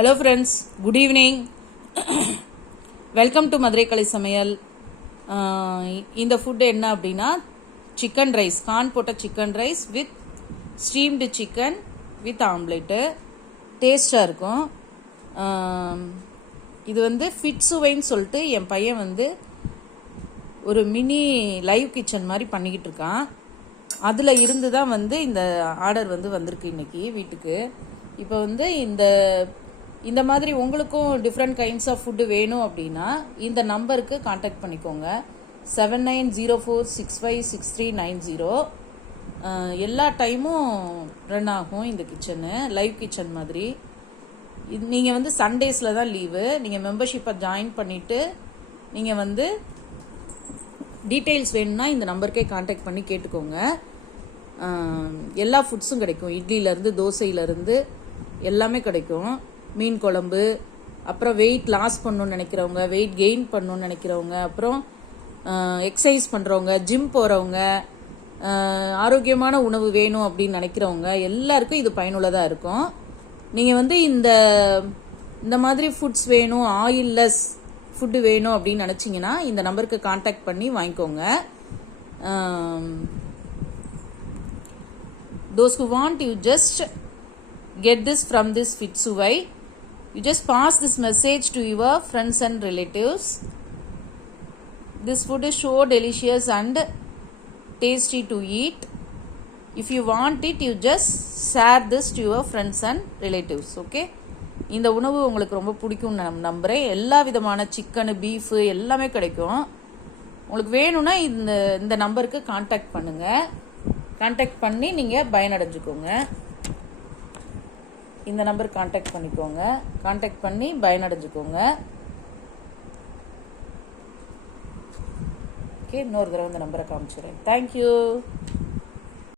Hello friends, good evening. Welcome to Madurai Kalai Samayal. இந்த food என்ன அப்படின்னா சிக்கன் ரைஸ், கார்ன் போட்ட chicken rice with steamed chicken with omelette. டேஸ்டாக இருக்கும். இது வந்து ஃபிட் சுவைன்னு சொல்லிட்டு என் பையன் வந்து ஒரு மினி லைவ் கிச்சன் மாதிரி பண்ணிக்கிட்டு இருக்கான். அதில் இருந்து தான் வந்து இந்த ஆர்டர் வந்து வந்திருக்கு இன்றைக்கி வீட்டுக்கு. இப்போ வந்து இந்த மாதிரி உங்களுக்கும் டிஃப்ரெண்ட் கைண்ட்ஸ் ஆஃப் ஃபுட்டு வேணும் அப்படின்னா இந்த நம்பருக்கு காண்டாக்ட் பண்ணிக்கோங்க. 7904656390. எல்லா டைமும் ரன் ஆகும் இந்த கிச்சனு, லைவ் கிச்சன் மாதிரி. நீங்கள் வந்து சண்டேஸில் தான் லீவு. நீங்கள் மெம்பர்ஷிப்பை ஜாயின் பண்ணிவிட்டு நீங்கள் வந்து டீட்டெயில்ஸ் வேணும்னா இந்த நம்பருக்கே காண்டாக்ட் பண்ணி கேட்டுக்கோங்க. எல்லா ஃபுட்ஸும் கிடைக்கும். இட்லியிலேருந்து தோசையிலேருந்து எல்லாமே கிடைக்கும். மீன் குழம்பு, அப்புறம் வெயிட் லாஸ் பண்ணணும்னு நினைக்கிறவங்க, வெயிட் கெயின் பண்ணணும்னு நினைக்கிறவங்க, அப்புறம் எக்ஸசைஸ் பண்ணுறவங்க, ஜிம் போகிறவங்க, ஆரோக்கியமான உணவு வேணும் அப்படின்னு நினைக்கிறவங்க எல்லாருக்கும் இது பயனுள்ளதாக இருக்கும். நீங்கள் வந்து இந்த மாதிரி ஃபுட்ஸ் வேணும், ஆயில்லெஸ் ஃபுட்டு வேணும் அப்படின்னு நினச்சிங்கன்னா இந்த நம்பருக்கு காண்டாக்ட் பண்ணி வாங்கிக்கோங்க. Those who want, you just get this from this Fit Suvai. You just pass this message to your friends and relatives. This food is so delicious and tasty to eat. If you want it, you just share this to your friends and relatives. Okay? இந்த உணவு உங்களுக்கு ரொம்ப பிடிக்கும் நம்புகிறேன். எல்லா விதமான chicken, beef எல்லாமே கிடைக்கும். உங்களுக்கு வேணும்னா இந்த நம்பருக்கு காண்டாக்ட் பண்ணுங்கள். காண்டாக்ட் பண்ணி நீங்கள் பயனடைஞ்சுக்கோங்க. இந்த நம்பருக்கு காண்டாக்ட் பண்ணிக்கோங்க. காண்டாக்ட் பண்ணி பயனடைஞ்சுக்கோங்க. ஓகே, இன்னொரு தடவை இந்த நம்பரை காமிச்சிடுறேன். தேங்க்யூ.